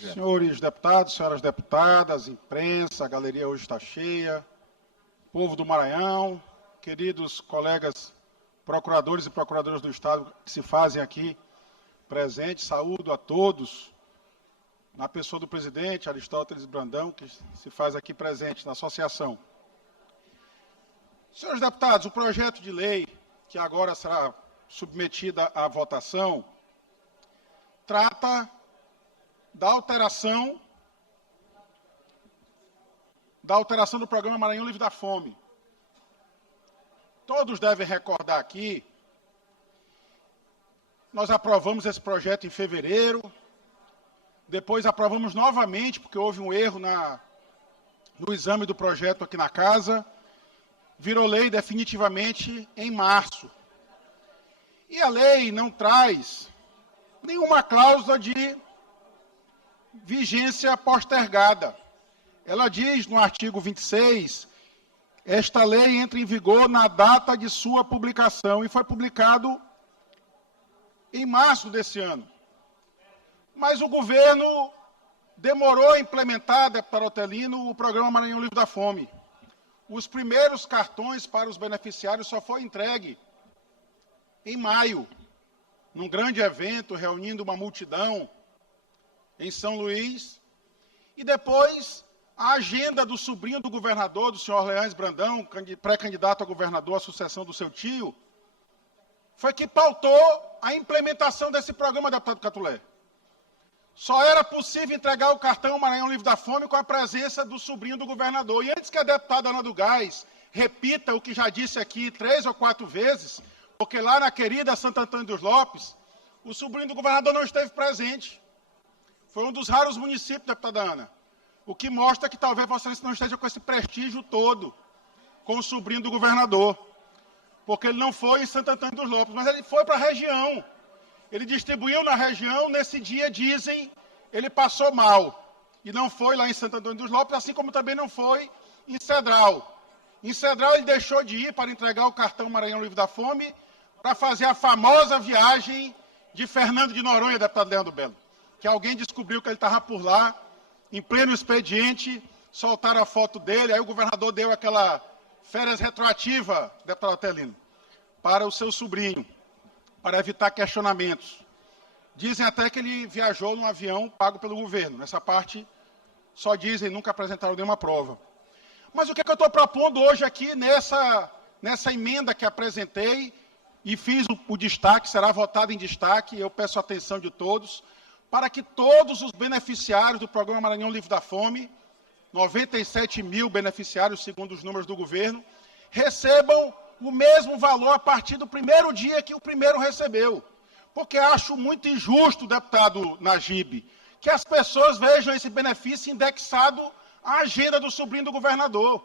projeto. Senhores deputados, senhoras deputadas, imprensa, a galeria hoje está cheia, povo do Maranhão, queridos colegas procuradores e procuradoras do Estado que se fazem aqui presentes, saúdo a todos, na pessoa do presidente Aristóteles Brandão, que se faz aqui presente na associação. Senhores deputados, o projeto de lei que agora será submetida à votação trata da alteração do Programa Maranhão Livre da Fome. Todos devem recordar aqui, nós aprovamos esse projeto em fevereiro, depois aprovamos novamente, porque houve um erro no exame do projeto aqui na casa, virou lei definitivamente em março. E a lei não traz nenhuma cláusula de vigência postergada. Ela diz no artigo 26, esta lei entra em vigor na data de sua publicação, e foi publicado em março desse ano. Mas o governo demorou a implementar, deputado Otelino, o Programa Maranhão Livre da Fome. Os primeiros cartões para os beneficiários só foi entregue em maio, num grande evento, reunindo uma multidão em São Luís, e depois a agenda do sobrinho do governador, do senhor Leães Brandão, pré-candidato a governador, a sucessão do seu tio, foi que pautou a implementação desse programa, deputado Catulé. Só era possível entregar o cartão Maranhão Livre da Fome com a presença do sobrinho do governador. E antes que a deputada Ana do Gás repita o que já disse aqui 3 ou 4 vezes, porque lá na querida Santo Antônio dos Lopes, o sobrinho do governador não esteve presente. Foi um dos raros municípios, deputada Ana. O que mostra que talvez Vossa Excelência não esteja com esse prestígio todo com o sobrinho do governador. Porque ele não foi em Santo Antônio dos Lopes, mas ele foi para a região. Ele distribuiu na região, nesse dia, dizem, ele passou mal. E não foi lá em Santo Antônio dos Lopes, assim como também não foi em Cedral. Em Cedral ele deixou de ir para entregar o cartão Maranhão Livre da Fome para fazer a famosa viagem de Fernando de Noronha, deputado Leandro Belo. Que alguém descobriu que ele estava por lá, em pleno expediente, soltaram a foto dele, aí o governador deu aquela férias retroativa, deputado Otelino, para o seu sobrinho, para evitar questionamentos. Dizem até que ele viajou num avião pago pelo governo. Nessa parte, só dizem, nunca apresentaram nenhuma prova. Mas o que eu estou propondo hoje aqui, nessa emenda que apresentei, e fiz o destaque, será votado em destaque, eu peço a atenção de todos, para que todos os beneficiários do Programa Maranhão Livre da Fome, 97 mil beneficiários, segundo os números do governo, recebam o mesmo valor a partir do primeiro dia que o primeiro recebeu. Porque acho muito injusto, deputado Najib, que as pessoas vejam esse benefício indexado à agenda do sobrinho do governador.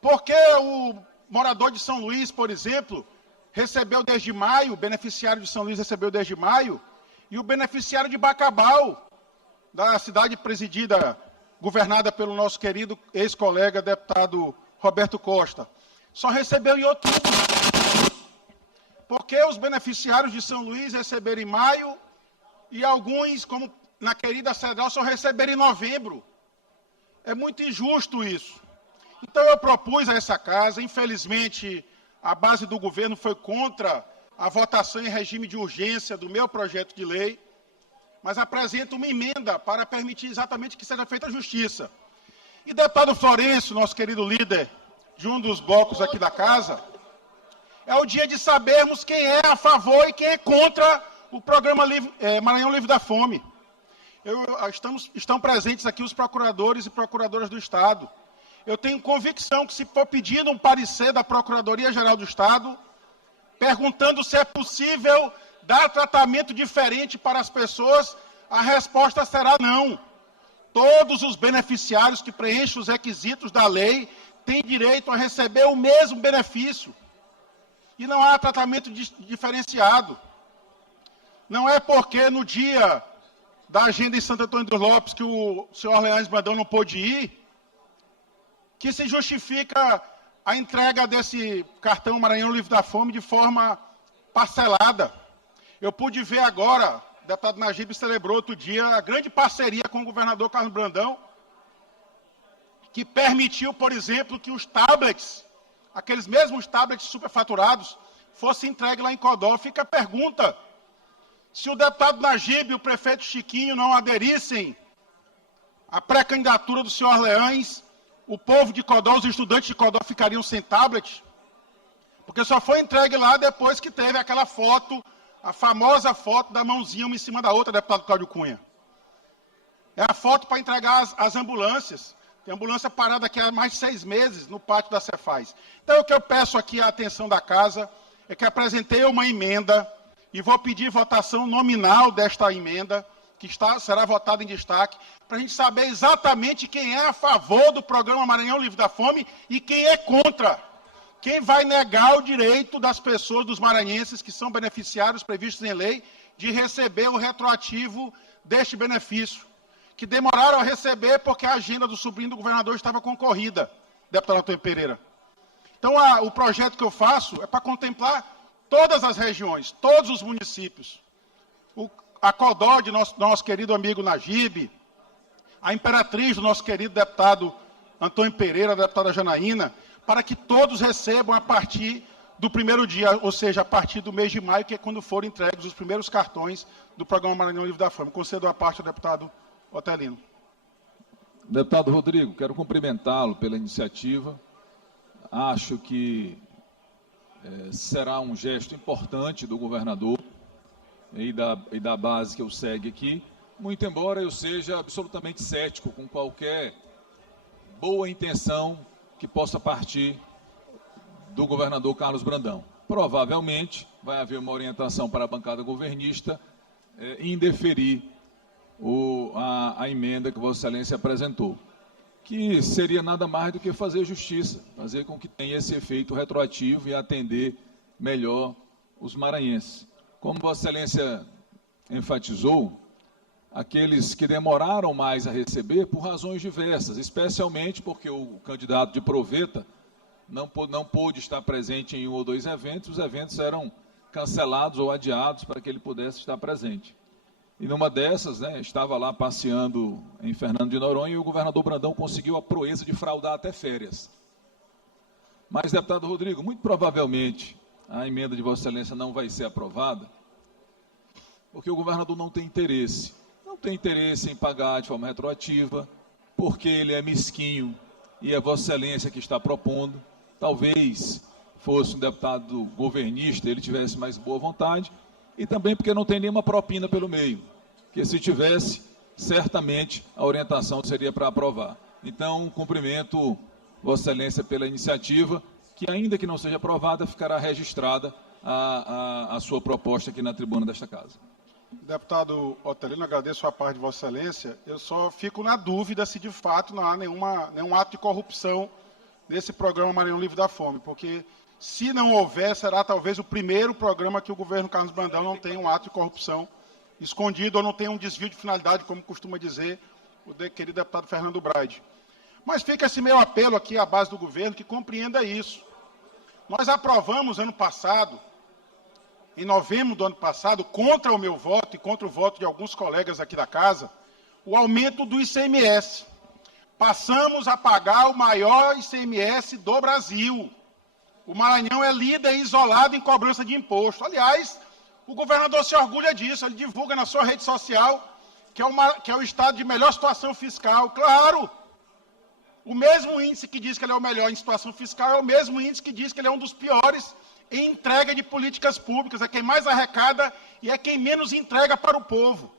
Porque o morador de São Luís, por exemplo, recebeu desde maio, o beneficiário de São Luís recebeu desde maio, e o beneficiário de Bacabal, da cidade presidida, governada pelo nosso querido ex-colega deputado Roberto Costa, só recebeu em outubro. Porque os beneficiários de São Luís receberam em maio e alguns, como na querida Cedral, só receberam em novembro. É muito injusto isso. Então eu propus a essa casa, infelizmente a base do governo foi contra a votação em regime de urgência do meu projeto de lei, mas apresento uma emenda para permitir exatamente que seja feita a justiça. E deputado Florencio, nosso querido líder de um dos blocos aqui da casa, é o dia de sabermos quem é a favor e quem é contra o Programa Maranhão Livre da Fome. Estão presentes aqui os procuradores e procuradoras do Estado. Eu tenho convicção que se for pedido um parecer da Procuradoria-Geral do Estado, perguntando se é possível dar tratamento diferente para as pessoas, a resposta será não. Todos os beneficiários que preenchem os requisitos da lei têm direito a receber o mesmo benefício. E não há tratamento diferenciado. Não é porque no dia da agenda em Santo Antônio dos Lopes que o senhor Leães Brandão não pôde ir, que se justifica a entrega desse cartão Maranhão Livre da Fome de forma parcelada. Eu pude ver agora, O deputado Najib celebrou outro dia a grande parceria com o governador Carlos Brandão, que permitiu, por exemplo, que os tablets, aqueles mesmos tablets superfaturados, fossem entregues lá em Codó. Fica a pergunta, se o deputado Najib e o prefeito Chiquinho não aderissem à pré-candidatura do senhor Orleans, o povo de Codó, os estudantes de Codó ficariam sem tablet? Porque só foi entregue lá depois que teve aquela foto, a famosa foto da mãozinha uma em cima da outra, deputado Cláudio Cunha. É a foto para entregar as ambulâncias. Tem ambulância parada aqui há mais de 6 meses no pátio da Cefaz. Então, o que eu peço aqui à atenção da casa é que apresentei uma emenda e vou pedir votação nominal desta emenda, que será votada em destaque, para a gente saber exatamente quem é a favor do programa Maranhão Livre da Fome e quem é contra. Quem vai negar o direito das pessoas, dos maranhenses, que são beneficiários previstos em lei, de receber o retroativo deste benefício, que demoraram a receber porque a agenda do sobrinho do governador estava concorrida, deputado Antônio Pereira. Então, o projeto que eu faço é para contemplar todas as regiões, todos os municípios. A Codó, de nosso querido amigo Najib, a Imperatriz, do nosso querido deputado Antônio Pereira, deputada Janaína, para que todos recebam a partir do primeiro dia, ou seja, a partir do mês de maio, que é quando forem entregues os primeiros cartões do programa Maranhão Livre da Fome. Concedo a parte ao deputado Otelino. Deputado Rodrigo, quero cumprimentá-lo pela iniciativa. Acho que será um gesto importante do governador e da base que eu segue aqui, muito embora eu seja absolutamente cético com qualquer boa intenção que possa partir do governador Carlos Brandão. Provavelmente vai haver uma orientação para a bancada governista em deferir a emenda que Vossa Excelência apresentou, que seria nada mais do que fazer justiça, fazer com que tenha esse efeito retroativo e atender melhor os maranhenses. Como Vossa Excelência enfatizou, aqueles que demoraram mais a receber por razões diversas, especialmente porque o candidato de proveta não pôde estar presente em um ou dois eventos, os eventos eram cancelados ou adiados para que ele pudesse estar presente. E numa dessas, estava lá passeando em Fernando de Noronha e o governador Brandão conseguiu a proeza de fraudar até férias. Mas, deputado Rodrigo, muito provavelmente a emenda de Vossa Excelência não vai ser aprovada, porque o governador não tem interesse. Não tem interesse em pagar de forma retroativa, porque ele é mesquinho e é Vossa Excelência que está propondo. Talvez fosse um deputado governista, ele tivesse mais boa vontade, e também porque não tem nenhuma propina pelo meio, que se tivesse, certamente a orientação seria para aprovar. Então, cumprimento Vossa Excelência pela iniciativa, que ainda que não seja aprovada, ficará registrada a sua proposta aqui na tribuna desta casa. Deputado Otelino, agradeço a parte de Vossa Excelência. Eu só fico na dúvida se de fato não há nenhum ato de corrupção nesse programa Maranhão Livre da Fome, porque se não houver, será talvez o primeiro programa que o governo Carlos Brandão não tem um ato de corrupção escondido ou não tem um desvio de finalidade, como costuma dizer o querido deputado Fernando Braide. Mas fica esse meu apelo aqui à base do governo que compreenda isso. Nós aprovamos ano passado, em novembro do ano passado, contra o meu voto e contra o voto de alguns colegas aqui da casa, o aumento do ICMS. Passamos a pagar o maior ICMS do Brasil. O Maranhão é líder isolado em cobrança de imposto. Aliás, o governador se orgulha disso, ele divulga na sua rede social que é o estado de melhor situação fiscal. Claro, o mesmo índice que diz que ele é o melhor em situação fiscal é o mesmo índice que diz que ele é um dos piores em entrega de políticas públicas, é quem mais arrecada e é quem menos entrega para o povo.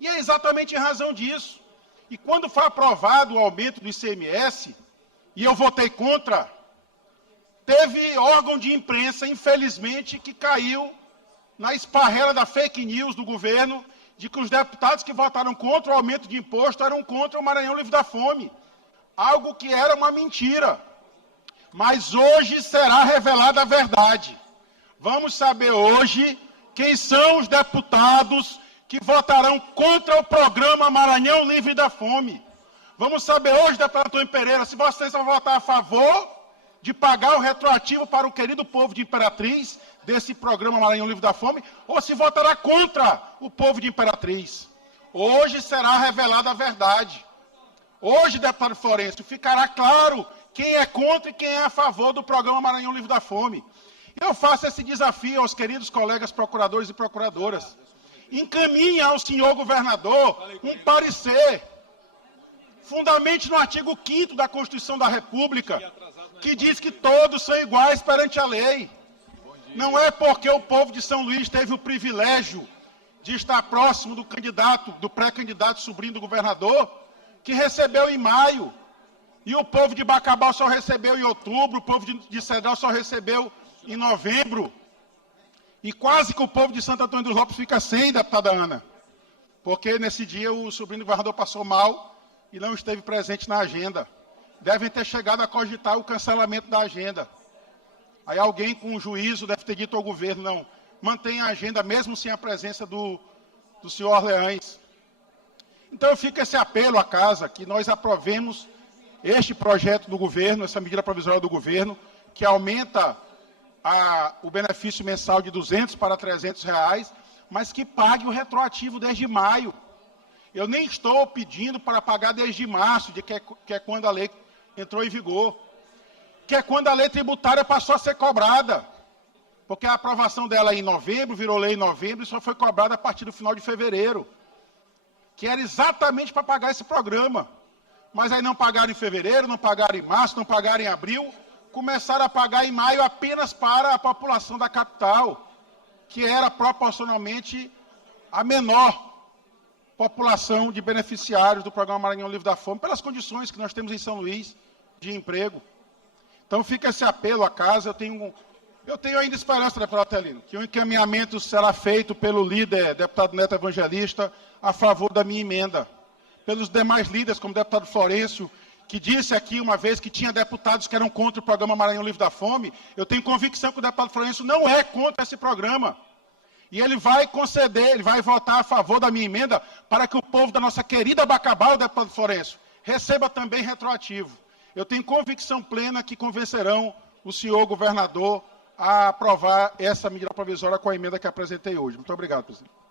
E é exatamente em razão disso. E quando foi aprovado o aumento do ICMS, e eu votei contra, teve órgão de imprensa, infelizmente, que caiu na esparrela da fake news do governo, de que os deputados que votaram contra o aumento de imposto eram contra o Maranhão Livre da Fome. Algo que era uma mentira. Mas hoje será revelada a verdade. Vamos saber hoje quem são os deputados que votarão contra o programa Maranhão Livre da Fome. Vamos saber hoje, deputado Antônio Pereira, se vocês vão votar a favor de pagar o retroativo para o querido povo de Imperatriz, desse programa Maranhão Livre da Fome, ou se votará contra o povo de Imperatriz. Hoje será revelada a verdade. Hoje, deputado Florencio, ficará claro quem é contra e quem é a favor do programa Maranhão Livre da Fome. Eu faço esse desafio aos queridos colegas procuradores e procuradoras. Encaminhe ao senhor governador um parecer, fundamente no artigo 5º da Constituição da República, que diz que todos são iguais perante a lei. Não é porque o povo de São Luís teve o privilégio de estar próximo do candidato, do pré-candidato sobrinho do governador, que recebeu em maio, e o povo de Bacabal só recebeu em outubro, o povo de Cedral só recebeu em novembro, e quase que o povo de Santo Antônio dos Lopes fica sem, deputada Ana, porque nesse dia o sobrinho do governador passou mal e não esteve presente na agenda. Devem ter chegado a cogitar o cancelamento da agenda. Aí alguém com juízo deve ter dito ao governo, não, mantenha a agenda mesmo sem a presença do senhor Orleans. Então fica esse apelo à casa, que nós aprovemos este projeto do governo, essa medida provisória do governo, que aumenta o benefício mensal de R$200 para R$300, mas que pague o retroativo desde maio. Eu nem estou pedindo para pagar desde março, que é quando a lei entrou em vigor, que é quando a lei tributária passou a ser cobrada, porque a aprovação dela em novembro, virou lei em novembro, e só foi cobrada a partir do final de fevereiro, que era exatamente para pagar esse programa. Mas aí não pagaram em fevereiro, não pagaram em março, não pagaram em abril, começaram a pagar em maio apenas para a população da capital, que era proporcionalmente a menor população de beneficiários do programa Maranhão Livre da Fome, pelas condições que nós temos em São Luís de emprego. Então fica esse apelo à casa. Eu tenho ainda esperança, deputado Atelino, que o encaminhamento será feito pelo líder, deputado Neto Evangelista, a favor da minha emenda. Pelos demais líderes, como o deputado Florencio, que disse aqui uma vez que tinha deputados que eram contra o programa Maranhão Livre da Fome, eu tenho convicção que o deputado Florencio não é contra esse programa. E ele vai conceder, ele vai votar a favor da minha emenda para que o povo da nossa querida Bacabal, deputado Florencio, receba também retroativo. Eu tenho convicção plena que convencerão o senhor governador a aprovar essa medida provisória com a emenda que apresentei hoje. Muito obrigado, presidente.